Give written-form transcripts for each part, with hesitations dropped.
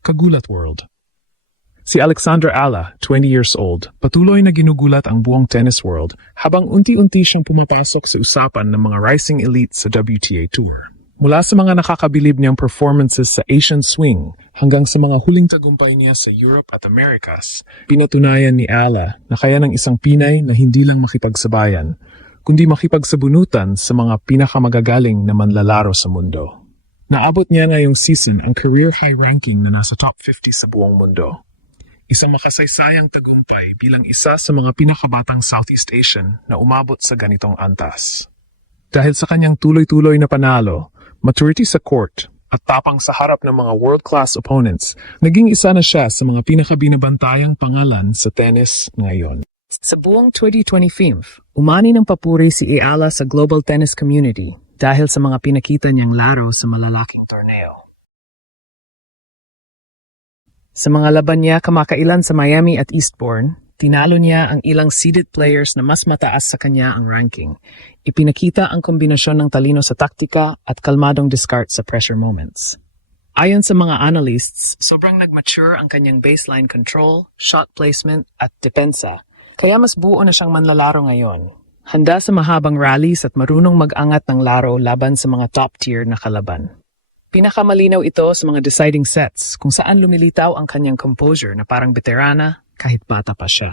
Kagulat World. Si Alexandra Ala, 20 years old, patuloy na ginugulat ang buong tennis world habang unti-unti siyang pumapasok sa usapan ng mga rising elite sa WTA Tour. Mula sa mga nakakabilib niyang performances sa Asian Swing hanggang sa mga huling tagumpay niya sa Europe at Americas, pinatunayan ni Ala na kaya ng isang Pinay na hindi lang makipagsabayan, kundi makipagsabunutan sa mga pinakamagagaling na manlalaro sa mundo. Naabot niya ngayong season ang career high ranking na nasa top 50 sa buong mundo. Isang makasaysayang tagumpay bilang isa sa mga pinakabatang Southeast Asian na umabot sa ganitong antas. Dahil sa kanyang tuloy-tuloy na panalo, maturity sa court, at tapang sa harap ng mga world-class opponents, naging isa na siya sa mga pinakabinabantayang pangalan sa tennis ngayon. Sa buong 2025, umani ng papuri si Ala sa global tennis community dahil sa mga pinakita niyang laro sa malalaking torneo. Sa mga laban niya kamakailan sa Miami at Eastbourne, tinalo niya ang ilang seeded players na mas mataas sa kanya ang ranking. Ipinakita ang kombinasyon ng talino sa taktika at kalmadong discard sa pressure moments. Ayon sa mga analysts, sobrang nag-mature ang kanyang baseline control, shot placement at depensa, kaya mas buo na siyang manlalaro ngayon. Handa sa mahabang rallies at marunong mag-angat ng laro laban sa mga top-tier na kalaban. Pinakamalinaw ito sa mga deciding sets kung saan lumilitaw ang kanyang composure na parang veterana kahit bata pa siya.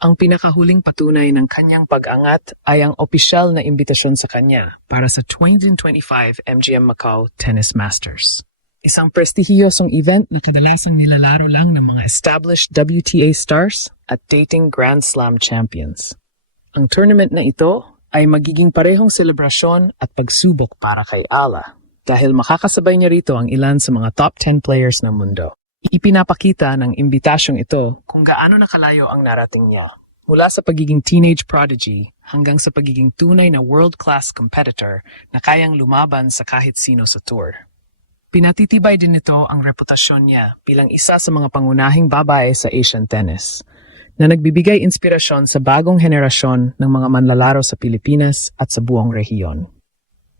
Ang pinakahuling patunay ng kanyang pag-angat ay ang opisyal na imbitasyon sa kanya para sa 2025 MGM Macau Tennis Masters. Isang prestihiyosong event na kadalasang nilalaro lang ng mga established WTA stars at dating Grand Slam champions. Ang tournament na ito ay magiging parehong selebrasyon at pagsubok para kay Ala dahil makakasabay niya rito ang ilan sa mga top 10 players ng mundo. Ipinapakita ng imbitasyong ito kung gaano nakalayo ang narating niya. Mula sa pagiging teenage prodigy hanggang sa pagiging tunay na world-class competitor na kayang lumaban sa kahit sino sa tour. Pinatitibay din nito ang reputasyon niya bilang isa sa mga pangunahing babae sa Asian tennis, na nagbibigay inspirasyon sa bagong henerasyon ng mga manlalaro sa Pilipinas at sa buong rehiyon.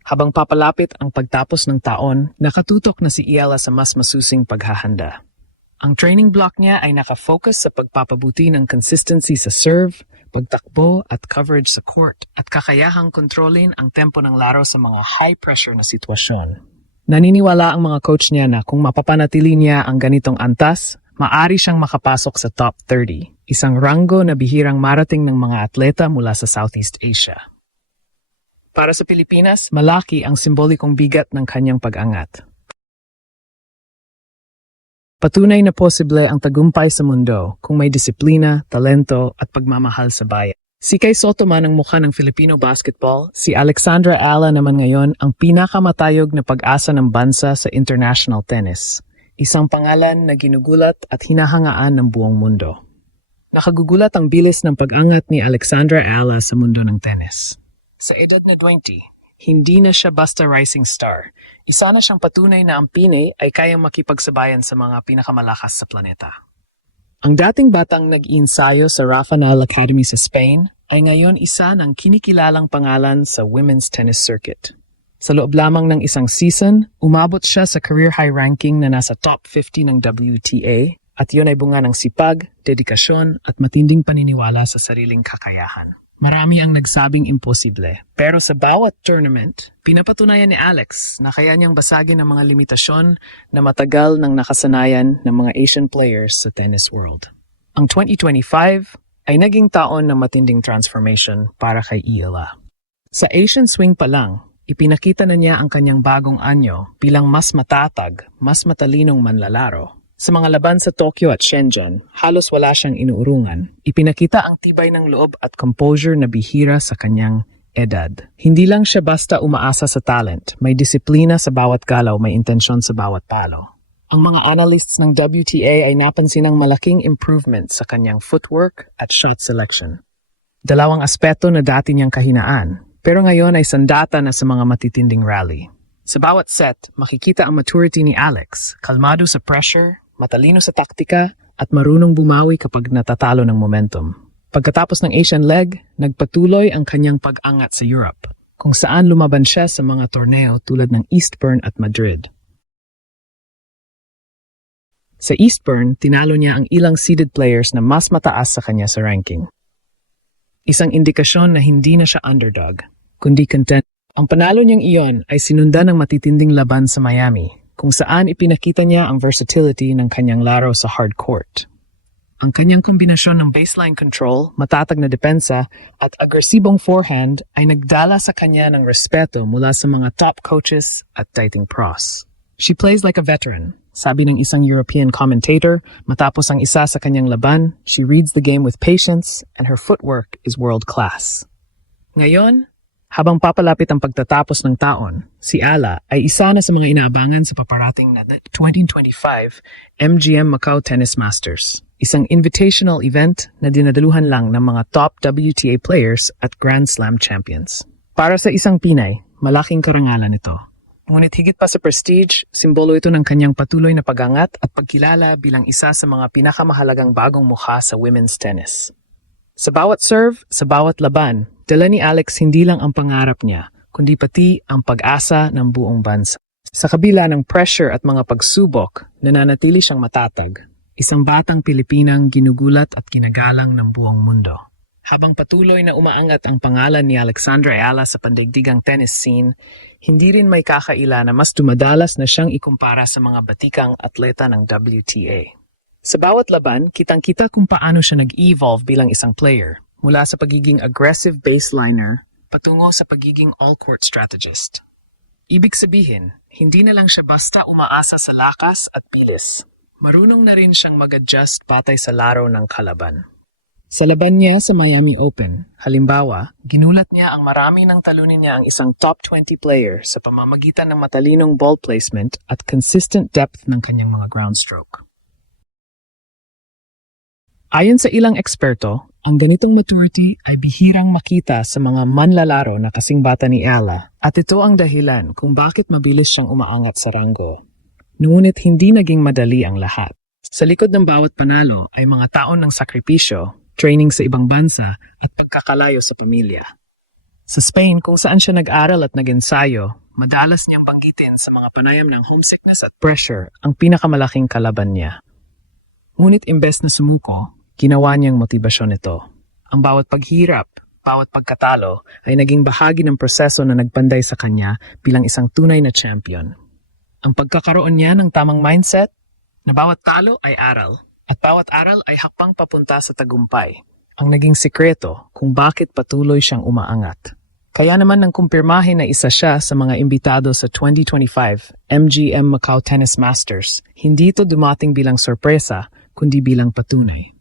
Habang papalapit ang pagtapos ng taon, nakatutok na si Ala sa mas masusing paghahanda. Ang training block niya ay nakafocus sa pagpapabuti ng consistency sa serve, pagtakbo at coverage sa court at kakayahang kontrolin ang tempo ng laro sa mga high-pressure na sitwasyon. Naniniwala ang mga coach niya na kung mapapanatili niya ang ganitong antas, maari siyang makapasok sa top 30, isang ranggo na bihirang marating ng mga atleta mula sa Southeast Asia. Para sa Pilipinas, malaki ang simbolikong bigat ng kanyang pag-angat. Patunay na posible ang tagumpay sa mundo kung may disiplina, talento at pagmamahal sa bayan. Si Kay Soto man ang mukha ng Filipino basketball, si Alexandra Ala naman ngayon ang pinakamatayog na pag-asa ng bansa sa international tennis. Isang pangalan na ginugulat at hinahangaan ng buong mundo. Nakagugulat ang bilis ng pag-angat ni Alexandra Ala sa mundo ng tennis. Sa edad na 20, hindi na siya basta rising star. Isa na siyang patunay na ang Pinay ay kayang makipagsabayan sa mga pinakamalakas sa planeta. Ang dating batang nag-iensayo sa Rafa Nadal Academy sa Spain ay ngayon isa ng kinikilalang pangalan sa women's tennis circuit. Sa loob lamang ng isang season, umabot siya sa career high ranking na nasa top 50 ng WTA at yun ay bunga ng sipag, dedikasyon at matinding paniniwala sa sariling kakayahan. Marami ang nagsabing imposible, pero sa bawat tournament, pinapatunayan ni Alex na kaya niyang basagin ang mga limitasyon na matagal ng nakasanayan ng mga Asian players sa tennis world. Ang 2025 ay naging taon ng matinding transformation para kay Ala. Sa Asian Swing pa lang, ipinakita na niya ang kanyang bagong anyo bilang mas matatag, mas matalinong manlalaro. Sa mga laban sa Tokyo at Shenzhen, halos wala siyang inuurungan. Ipinakita ang tibay ng loob at composure na bihira sa kanyang edad. Hindi lang siya basta umaasa sa talent, may disiplina sa bawat galaw, may intensyon sa bawat palo. Ang mga analysts ng WTA ay napansin ng malaking improvement sa kanyang footwork at shot selection. Dalawang aspeto na dati niyang kahinaan, pero ngayon ay sandata na sa mga matitinding rally. Sa bawat set, makikita ang maturity ni Alex, kalmado sa pressure, matalino sa taktika, at marunong bumawi kapag natatalo ng momentum. Pagkatapos ng Asian leg, nagpatuloy ang kanyang pag-angat sa Europe, kung saan lumaban siya sa mga torneo tulad ng Eastbourne at Madrid. Sa Eastbourne, tinalo niya ang ilang seeded players na mas mataas sa kanya sa ranking. Isang indikasyon na hindi na siya underdog, kundi content. Ang panalo niyang iyon ay sinundan ng matitinding laban sa Miami, kung saan ipinakita niya ang versatility ng kanyang laro sa hard court. Ang kanyang kombinasyon ng baseline control, matatag na depensa, at agresibong forehand ay nagdala sa kanya ng respeto mula sa mga top coaches at dating pros. She plays like a veteran. Sabi ng isang European commentator, matapos ang isa sa kanyang laban, she reads the game with patience and her footwork is world-class. Ngayon, habang papalapit ang pagtatapos ng taon, si Ala ay isa na sa mga inaabangan sa paparating na 2025 MGM Macau Tennis Masters, isang invitational event na dinadaluhan lang ng mga top WTA players at Grand Slam champions. Para sa isang Pinay, malaking karangalan ito. Ngunit higit pa sa prestige, simbolo ito ng kanyang patuloy na pag-angat at pagkilala bilang isa sa mga pinakamahalagang bagong mukha sa women's tennis. Sa bawat serve, sa bawat laban, dala ni Alex hindi lang ang pangarap niya, kundi pati ang pag-asa ng buong bansa. Sa kabila ng pressure at mga pagsubok, nananatili siyang matatag, isang batang Pilipinang ginugulat at ginagalang ng buong mundo. Habang patuloy na umaangat ang pangalan ni Alexandra Ayala sa pandaigdigang tennis scene, hindi rin may kakaila na mas dumadalas na siyang ikumpara sa mga batikang atleta ng WTA. Sa bawat laban, kitang-kita kung paano siya nag-evolve bilang isang player, mula sa pagiging aggressive baseliner patungo sa pagiging all-court strategist. Ibig sabihin, hindi na lang siya basta umaasa sa lakas at bilis. Marunong na rin siyang mag-adjust batay sa laro ng kalaban. Sa laban niya sa Miami Open, halimbawa, ginulat niya ang marami ng talunin niya ang isang top 20 player sa pamamagitan ng matalinong ball placement at consistent depth ng kanyang mga ground stroke. Ayon sa ilang eksperto, ang ganitong maturity ay bihirang makita sa mga manlalaro na kasing bata ni Ala at ito ang dahilan kung bakit mabilis siyang umaangat sa ranggo. Ngunit hindi naging madali ang lahat. Sa likod ng bawat panalo ay mga taon ng sakripisyo, training sa ibang bansa, at pagkakalayo sa pamilya. Sa Spain, kung saan siya nag-aral at nag-ensayo, madalas niyang banggitin sa mga panayam ng homesickness at pressure ang pinakamalaking kalaban niya. Ngunit imbes na sumuko, ginawa niyang motibasyon ito. Ang bawat paghirap, bawat pagkatalo ay naging bahagi ng proseso na nagpanday sa kanya bilang isang tunay na champion. Ang pagkakaroon niya ng tamang mindset na bawat talo ay aral at bawat aral ay hakbang papunta sa tagumpay, ang naging sikreto kung bakit patuloy siyang umaangat. Kaya naman nang kumpirmahin na isa siya sa mga imbitado sa 2025 MGM Macau Tennis Masters, hindi ito dumating bilang sorpresa, kundi bilang patunay.